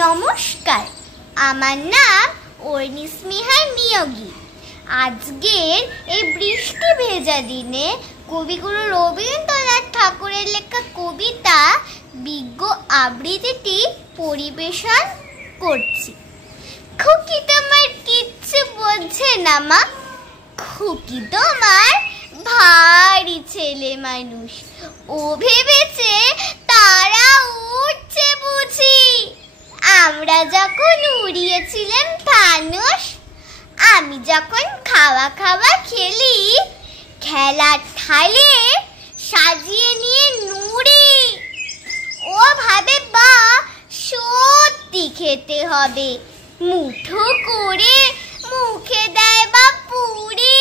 নমস্কার, আমার নাম অর্ণিস্মিহা নিয়োগী। আজকের এই বৃষ্টি ভেজা দিনে কবিগুরু রবীন্দ্রনাথ ঠাকুরের লেখা কবিতা বিজ্ঞ আবৃত্তিটি পরিবেশন করছি। খুকি তোমার কিচ্ছু বোঝে না মা, খুকি তোমার ভারী ছেলে মানুষ। ও ভেবেছে তারা উঠছে বুঝি। আমরা যখন উড়িয়েছিলাম ফানুস, আমি যখন খাওয়া খাওয়া খেলি, খেলার থালে সাজিয়ে নিয়ে নুড়ি। ও ভাবে বা সত্যি খেতে হবে, মুঠো করে মুখে দেয় বা পুরি।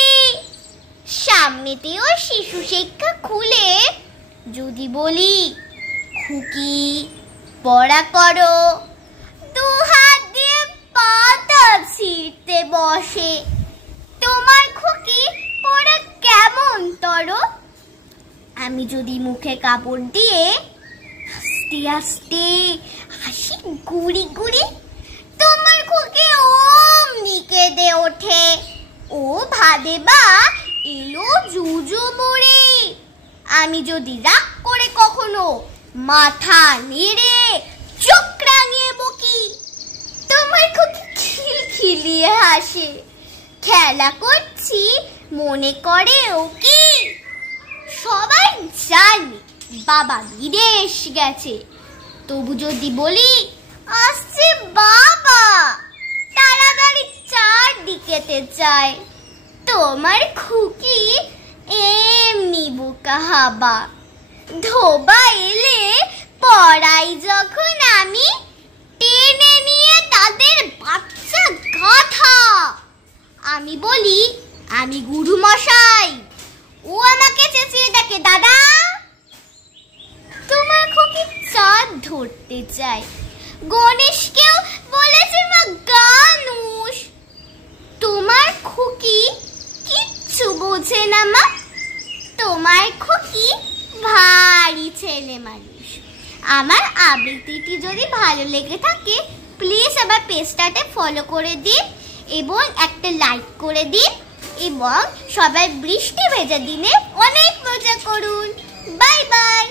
সামনেতেও শিশু শিক্ষা খুলে যদি বলি খুকি পড়া করো, দু হাত দিয়ে পাতা ছিঁড়তে বসে। তোমার খুকি পড়া কেমন তর? আমি যদি মুখে কাপড় দিয়ে আস্তে আস্তে হাসি গুড়ি গুড়ি, তোমার খুকি অমনি কেঁদে ওঠে। ও ভাবে বা এলো জুজু বুড়ি। আমি যদি রাগ করে কখনো মাথা নেড়ে চোখ রাঙিয়ে বকি, তোমার খুকি খিলখিলিয়ে হাসে। খেলা করছি মনে করে ও কি। সবাই জানে বাবা বিদেশ গেছে, তবু যদি বলি আসছে বাবা, তাড়াতাড়ি চারদিকেতে যায়। তোমার খুকি এমনি বোকা হাবা। ধোবা এলে পড়াই যখন আমি, টেনে নিয়ে তাদের বাচ্চা গাধা। আমি বলি আমি গুরু মশাই, ও আমাকে চেঁচিয়ে ডাকে দাদা। তোমার খুকি চাঁদ ধরতে চায়, গণেশকেও বলেছে মা গানুষ। তোমার খুকি কিচ্ছু বোঝে না মা, তোমার খুকি ভারী ছেলে মানুষ। আমার আবৃত্তিটি যদি ভালো লেগে থাকে প্লিজ আমার পেজটাতে ফলো করে দিন এবং একটা লাইক করে দিন, এবং সবাই বৃষ্টি ভেজা দিনে অনেক মজা করুন। Bye bye.